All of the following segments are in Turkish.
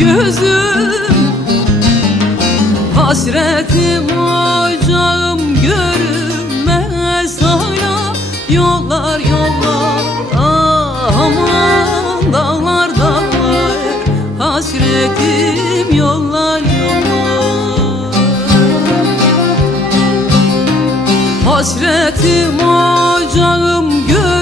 gözüm. Hasretim ocağım görünmez hala Yollar yollar ah, aman dağlar dağlar Hasretim yollar yollar. Hasretim ocağım görünmez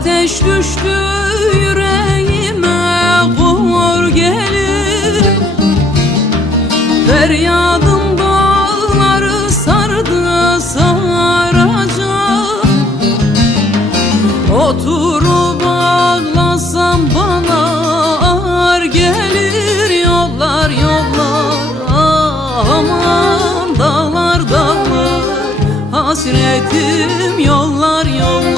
Ateş düştü yüreğime kor gelir Feryadım dağları sardı saracak Oturup ağlasam bana ağır gelir yollar yollar. Aman dağlar dağlar. Hasretim yollar yollar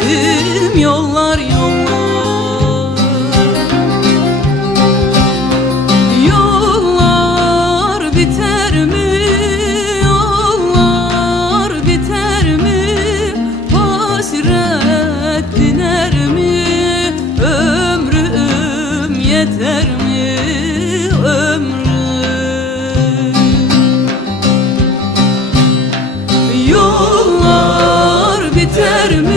gittim yollar yollar. Yollar biter mi? Yollar biter mi? Hasret diner mi? Ömrüm yeter mi? Ömrüm. Yollar biter mi?